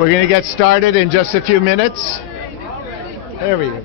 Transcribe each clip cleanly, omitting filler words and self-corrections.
We're going to get started in just a few minutes. There we go.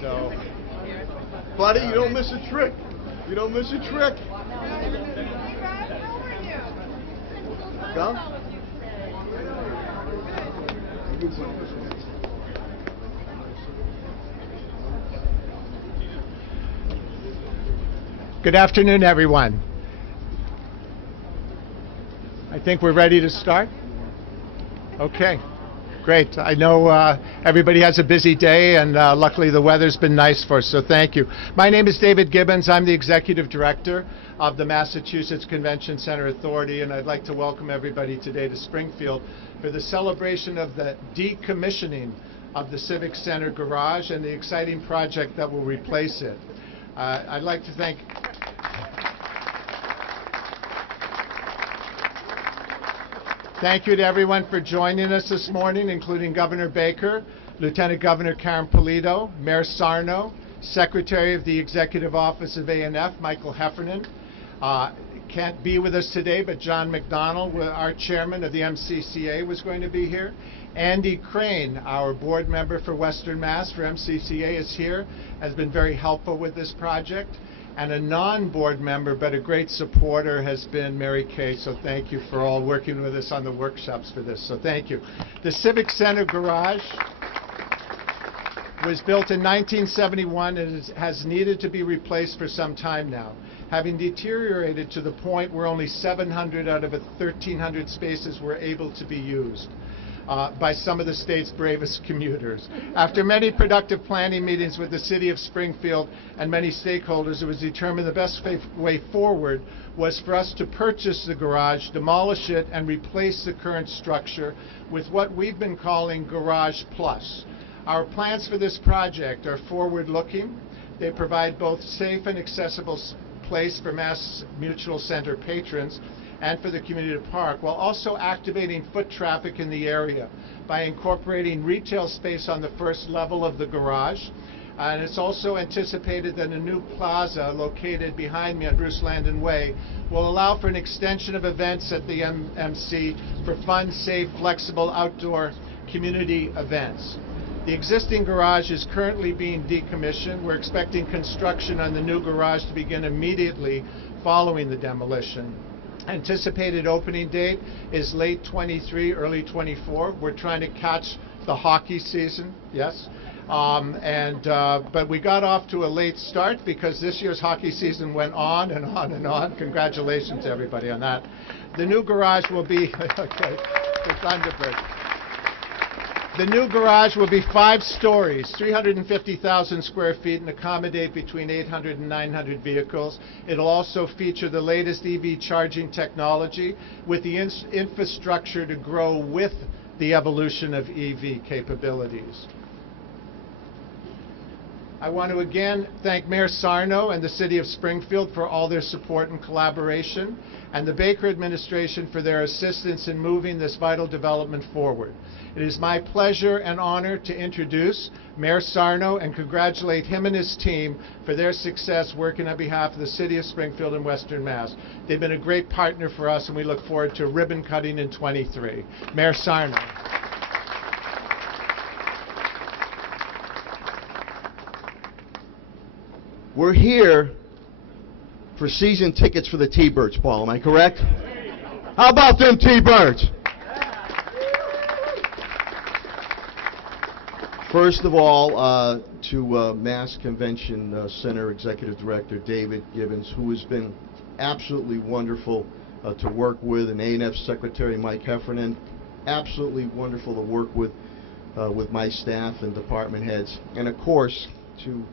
So, buddy, you don't miss a trick. You don't miss a trick. Go. Good afternoon, everyone. I think we're ready to start. Okay. Great. I know everybody has a busy day, and luckily the weather's been nice for us, so thank you. My name is David Gibbons. I'm the Executive Director of the Massachusetts Convention Center Authority, and I'd like to welcome everybody today to Springfield for the celebration of the decommissioning of the Civic Center garage and the exciting project that will replace it. I'd like to thank Thank you to everyone for joining us this morning, including Governor Baker, Lieutenant Governor Karen Polito, Mayor Sarno, Secretary of the Executive Office of A&F, Michael Heffernan. Can't be with us today, but John McDonald, our chairman of the MCCA, was going to be here. Andy Crane, our board member for Western Mass for MCCA, is here, has been very helpful with this project. And a non-board member, but a great supporter, has been Mary Kay. So thank you for all working with us on the workshops for this. So thank you. The Civic Center garage was built in 1971 and has needed to be replaced for some time now, having deteriorated to the point where only 700 out of 1,300 spaces were able to be used by some of the state's bravest commuters. After many productive planning meetings with the city of Springfield and many stakeholders, it was determined the best way forward was for us to purchase the garage, demolish it, and replace the current structure with what we've been calling Garage Plus. Our plans for this project are forward-looking. They provide both safe and accessible place for MassMutual Center patrons and for the community to park, while also activating foot traffic in the area by incorporating retail space on the first level of the garage. And it's also anticipated that a new plaza located behind me on Bruce Landon Way will allow for an extension of events at the MMC for fun, safe, flexible outdoor community events. The existing garage is currently being decommissioned. We're expecting construction on the new garage to begin immediately following the demolition. Anticipated opening date is late 23, early 24. We're trying to catch the hockey season, yes. But we got off to a late start because this year's hockey season went on and on and on. Congratulations to everybody on that. The new garage will be, okay, the Thunderbird. The new garage will be 5 stories, 350,000 square feet, and accommodate between 800 and 900 vehicles. It'll also feature the latest EV charging technology with the infrastructure to grow with the evolution of EV capabilities. I want to again thank Mayor Sarno and the City of Springfield for all their support and collaboration, and the Baker administration for their assistance in moving this vital development forward. It is my pleasure and honor to introduce Mayor Sarno and congratulate him and his team for their success working on behalf of the City of Springfield and Western Mass. They've been a great partner for us, and we look forward to ribbon cutting in 23. Mayor Sarno. We're here for season tickets for the T-Birds, Paul. Am I correct? How about them T-Birds? First of all, to Mass Convention Center Executive Director David Gibbons, who has been absolutely wonderful to work with, and A&F Secretary Mike Heffernan, absolutely wonderful to work with my staff and department heads, and of course to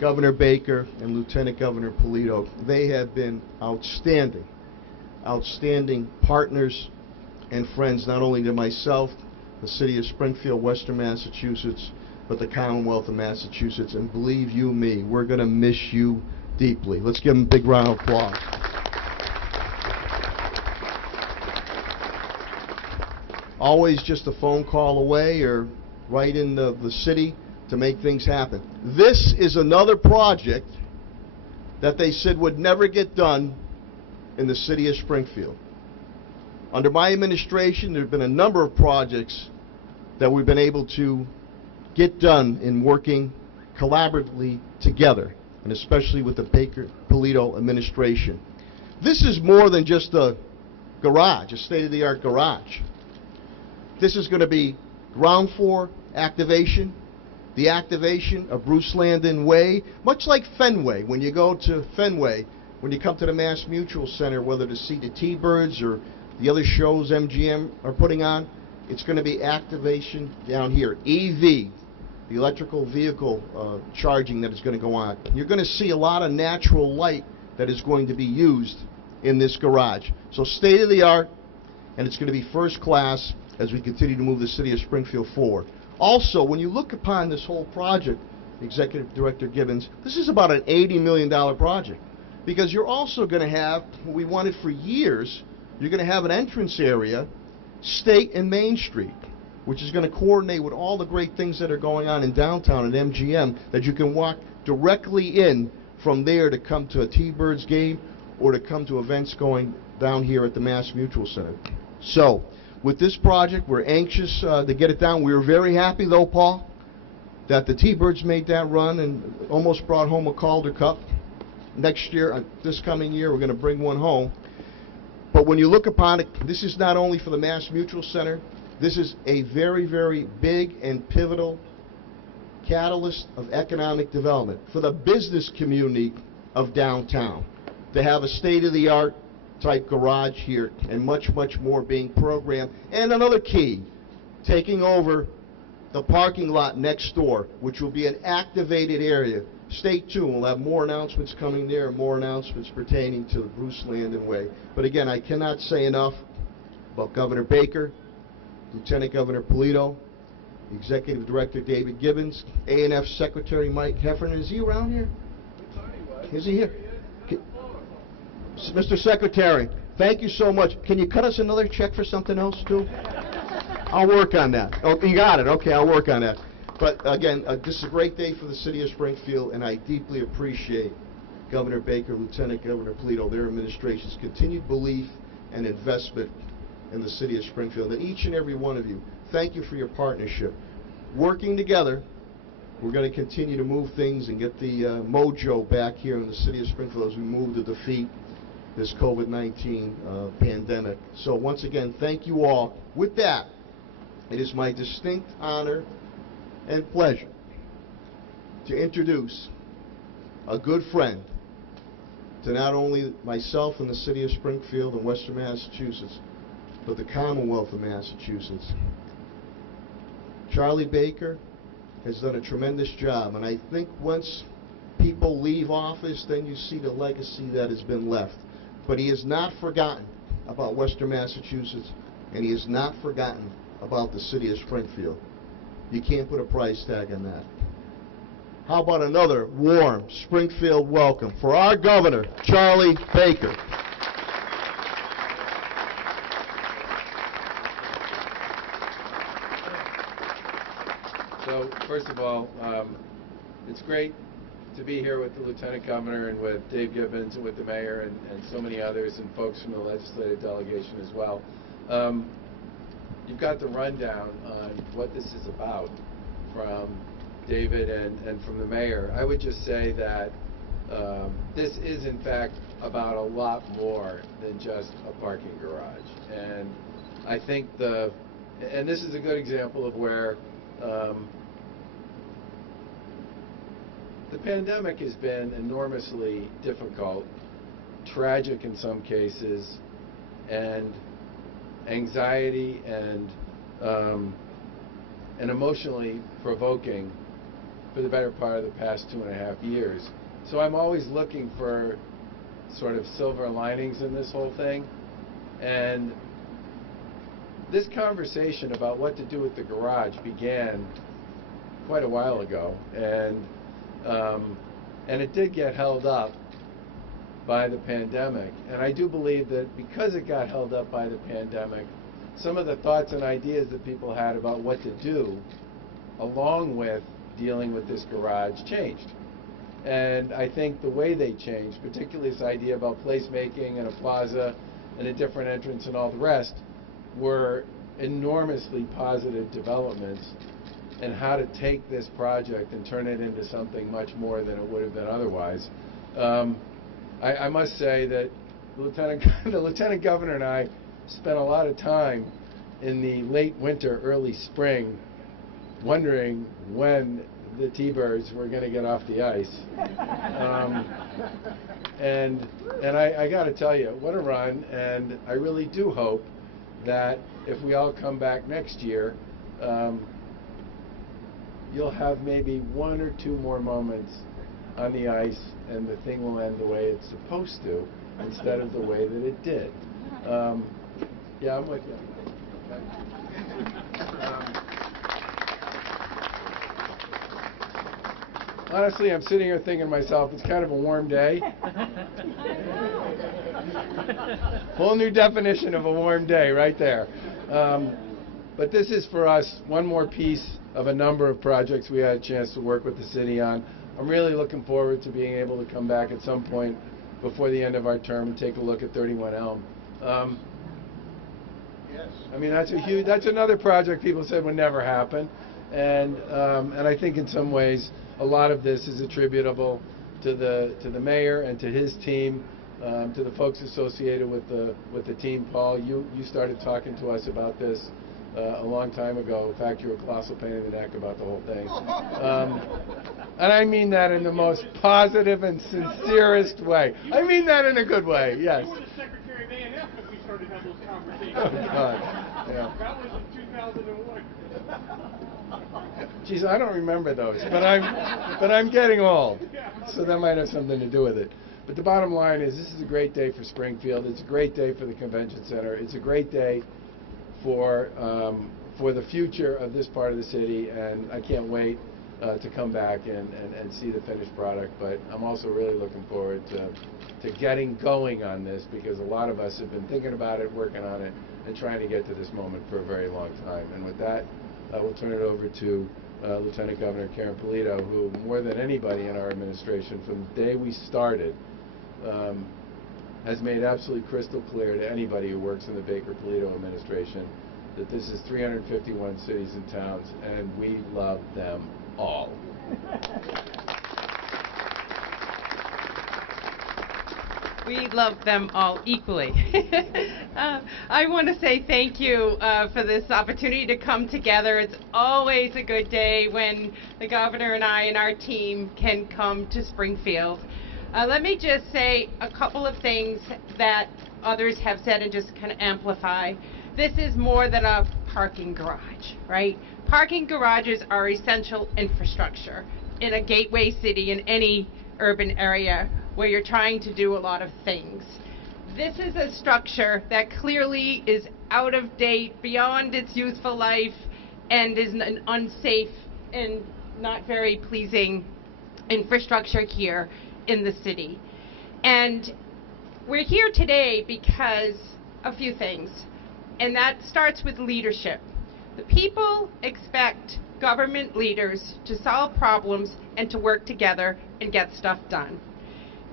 Governor Baker and Lieutenant Governor Polito. They have been outstanding partners and friends, not only to myself, the City of Springfield, Western Massachusetts, but the Commonwealth of Massachusetts. And believe you me, we're going to miss you deeply. Let's give them a big round of applause. Always just a phone call away, or right in the city to make things happen. This is another project that they said would never get done in the city of Springfield. Under my administration, there have been a number of projects that we've been able to get done in working collaboratively together, and especially with the Baker-Polito administration. This is more than just a garage, a state-of-the-art garage. This is going to be ground floor activation, the activation of Bruce Landon Way, much like Fenway. When you go to Fenway, when you come to the MassMutual Center, whether to see the T-Birds or the other shows MGM are putting on, it's going to be activation down here. EV, the electrical vehicle charging that is going to go on. You're going to see a lot of natural light that is going to be used in this garage. So state-of-the-art, and it's going to be first class as we continue to move the city of Springfield forward. Also, when you look upon this whole project, Executive Director Gibbons, this is about an $80 million project, because you're also going to have, what we wanted for years, you're going to have an entrance area, State and Main Street, which is going to coordinate with all the great things that are going on in downtown at MGM, that you can walk directly in from there to come to a T-Birds game or to come to events going down here at the MassMutual Center. So, with this project, we're anxious to get it down. We were very happy, though, Paul, that the T-Birds made that run and almost brought home a Calder Cup. Next year, this coming year, we're going to bring one home. But when you look upon it, this is not only for the MassMutual Center, this is a very, very big and pivotal catalyst of economic development for the business community of downtown. To have a state-of-the-art type garage here and much, much more being programmed. And another key, taking over the parking lot next door, which will be an activated area. Stay tuned. We'll have more announcements coming there and more announcements pertaining to the Bruce Landon Way. But again, I cannot say enough about Governor Baker, Lieutenant Governor Polito, Executive Director David Gibbons, A&F Secretary Mike Heffernan. Is he around here? Is he here? Mr. Secretary, thank you so much. Can you cut us another check for something else, too? I'll work on that. Oh, you got it. Okay, I'll work on that. But again, this is a great day for the city of Springfield, and I deeply appreciate Governor Baker, Lieutenant Governor Polito, their administration's continued belief and investment in the city of Springfield. And each and every one of you, thank you for your partnership. Working together, we're going to continue to move things and get the mojo back here in the city of Springfield as we move to defeat this COVID-19 pandemic. So once again, thank you all. With that, it is my distinct honor and pleasure to introduce a good friend to not only myself and the city of Springfield and Western Massachusetts, but the Commonwealth of Massachusetts. Charlie Baker has done a tremendous job, and I think once people leave office, then you see the legacy that has been left. But he has not forgotten about Western Massachusetts, and he has not forgotten about the city of Springfield. You can't put a price tag on that. How about another warm Springfield welcome for our governor, Charlie Baker. So, first of all, it's great to be here with the Lieutenant Governor and with Dave Gibbons and with the Mayor and so many others and folks from the legislative delegation as well. You've got the rundown on what this is about from David and from the Mayor. I would just say that this is in fact about a lot more than just a parking garage. And I think and this is a good example of where the pandemic has been enormously difficult, tragic in some cases, and anxiety and emotionally provoking for the better part of the past 2.5 years. So I'm always looking for sort of silver linings in this whole thing. And this conversation about what to do with the garage began quite a while ago, and it did get held up by the pandemic. And I do believe that because it got held up by the pandemic, some of the thoughts and ideas that people had about what to do along with dealing with this garage, changed. And I think the way they changed, particularly this idea about placemaking and a plaza and a different entrance and all the rest, were enormously positive developments in how to take this project and turn it into something much more than it would have been otherwise. I must say that the Lieutenant Governor and I spent a lot of time in the late winter, early spring, wondering when the T-birds were going to get off the ice. And I got to tell you, what a run, and I really do hope that if we all come back next year, you'll have maybe one or two more moments on the ice, and the thing will end the way it's supposed to, instead of the way that it did. Yeah, I'm with you. Honestly, I'm sitting here thinking to myself, it's kind of a warm day. Whole new definition of a warm day right there. But this is, for us, one more piece of a number of projects we had a chance to work with the city on. I'm really looking forward to being able to come back at some point before the end of our term and take a look at 31 Elm. Yes. I mean, that's another project people said would never happen, and I think in some ways a lot of this is attributable to the mayor and to his team, to the folks associated with the team. Paul, you started talking to us about this a long time ago. In fact, you were a colossal pain in the neck about the whole thing, and I mean that in the most positive and sincerest way. I mean that in a good way. Yes. You were the secretary of A&F when we started having those conversations. Oh, God. Yeah. That was in 2001. Geez, I don't remember those, but I'm getting old, so that might have something to do with it. But the bottom line is, this is a great day for Springfield. It's a great day for the convention center. It's a great day for the future of this part of the city, and I can't wait to come back and see the finished product. But I'm also really looking forward to getting going on this, because a lot of us have been thinking about it, working on it, and trying to get to this moment for a very long time. And with that, I will turn it over to Lieutenant Governor Karen Polito, who, more than anybody in our administration, from the day we started, has made absolutely crystal clear to anybody who works in the Baker-Polito administration that this is 351 cities and towns, and we love them all. We love them all equally. I want to say thank you for this opportunity to come together. It's always a good day when the governor and I and our team can come to Springfield. Let me just say a couple of things that others have said and just kind of amplify. This is more than a parking garage, right? Parking garages are essential infrastructure in a gateway city, in any urban area where you're trying to do a lot of things. This is a structure that clearly is out of date, beyond its useful life, and is an unsafe and not very pleasing infrastructure here in the city. And we're here today because a few things, and that starts with leadership. The people expect government leaders to solve problems and to work together and get stuff done.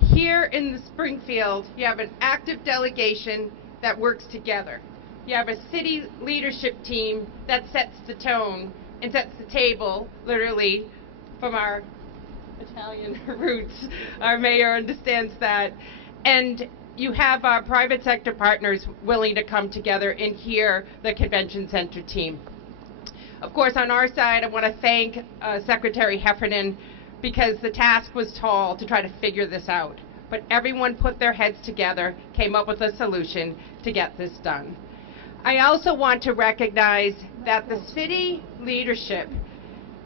Here in the Springfield, you have an active delegation that works together. You have a city leadership team that sets the tone and sets the table, literally, from our Italian roots. Our mayor understands that. And you have our private sector partners willing to come together and hear the convention center team. Of course, on our side, I want to thank Secretary Heffernan, because the task was tall to try to figure this out. But everyone put their heads together, came up with a solution to get this done. I also want to recognize that the city leadership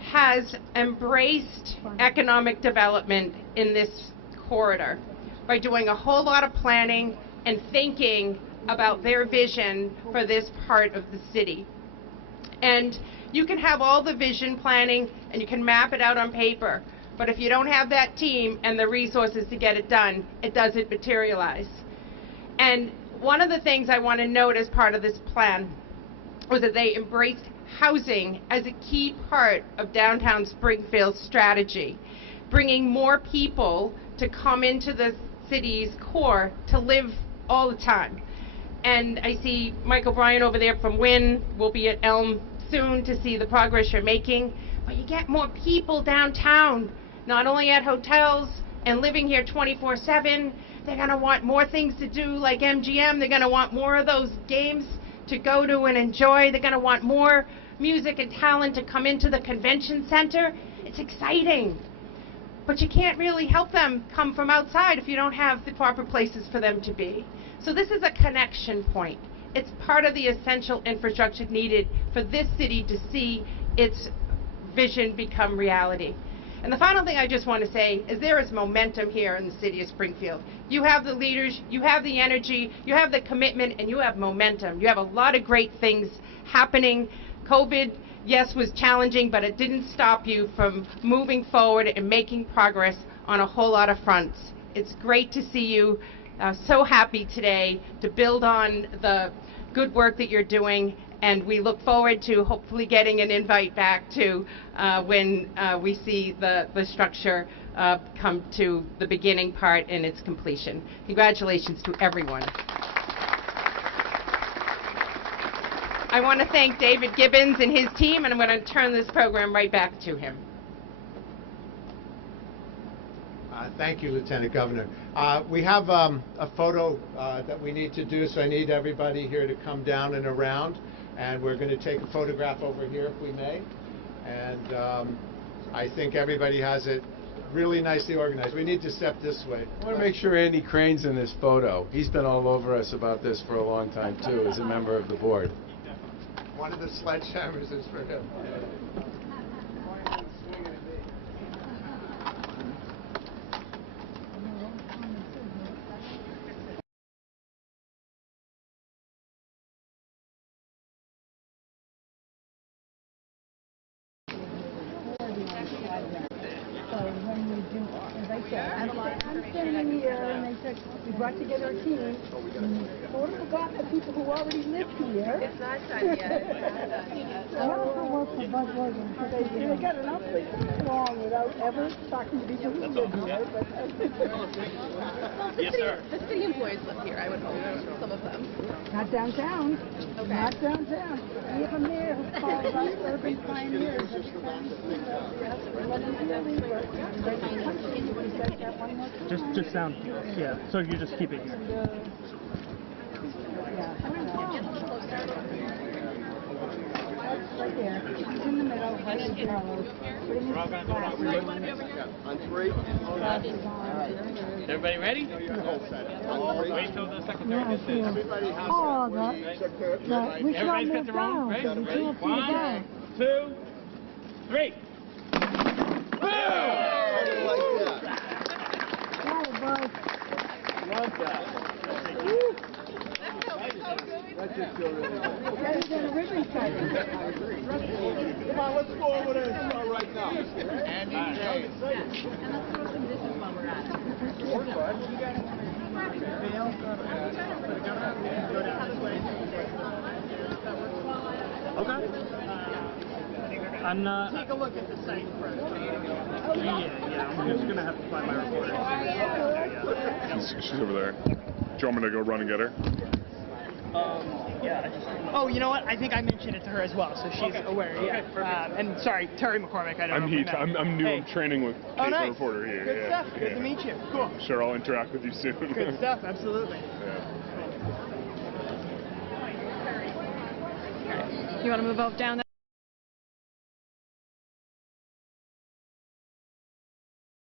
has embraced economic development in this corridor by doing a whole lot of planning and thinking about their vision for this part of the city. And you can have all the vision planning and you can map it out on paper, but if you don't have that team and the resources to get it done, it doesn't materialize. And one of the things I want to note as part of this plan was that they embraced housing as a key part of downtown Springfield's strategy, bringing more people to come into the city's core to live all the time. And I see Mike O'Brien over there from Wynn. We'll be at Elm soon to see the progress you're making. But you get more people downtown, not only at hotels and living here 24/7. They're going to want more things to do like MGM. They're going to want more of those games to go to and enjoy. They're going to want more music and talent to come into the convention center. It's exciting. But you can't really help them come from outside if you don't have the proper places for them to be. So this is a connection point. It's part of the essential infrastructure needed for this city to see its vision become reality. And the final thing I just want to say is there is momentum here in the city of Springfield. You have the leaders, you have the energy, you have the commitment, and you have momentum. You have a lot of great things happening. COVID, yes, was challenging, but it didn't stop you from moving forward and making progress on a whole lot of fronts. It's great to see you. So happy today to build on the good work that you're doing, and we look forward to hopefully getting an invite back to when we see the structure come to the beginning part and its completion. Congratulations to everyone. I want to thank David Gibbons and his team, and I'm going to turn this program right back to him. Thank you, Lieutenant Governor. We have a photo that we need to do, so I need everybody here to come down and around. And we're going to take a photograph over here, if we may. And I think everybody has it really nicely organized. We need to step this way. I want to make sure Andy Crane's in this photo. He's been all over us about this for a long time, too, as a member of the board. One of the sledgehammers is for him. We brought together a team. Sort of forgot the people who already live here. It's not done yet. They got enough long without ever talking to people who live here. Yes, sir. The city employees live here, I would hope, some of them. Not downtown. Okay. Not downtown. We have a mayor who calls us urban pioneers. Just sound, yeah, so you just keep it here. Right there. He's in the middle, right in Carlos. On three. Everybody ready? Wait till the secretary gets in. Everybody's got their own, right? Ready? 1, 2, 3. Love that. Come on, let's go over there and start right now. Andy, And let's throw some dishes while we're at Okay. I'm not. Take a look at the site first. Yeah. I'm just gonna have to find my recorder. She's over there. Do you want me to go run and get her? Yeah. Oh, you know what? I think I mentioned it to her as well, so she's aware. Yeah. And sorry, Terry McCormick. I don't know. I'm Heath. I'm new. Hey. I'm training with Kate, Oh, nice. the reporter here. Good stuff. Good to meet you. Cool. Sure, I'll interact with you soon. Good stuff. Absolutely. Yeah. You want to move up down there?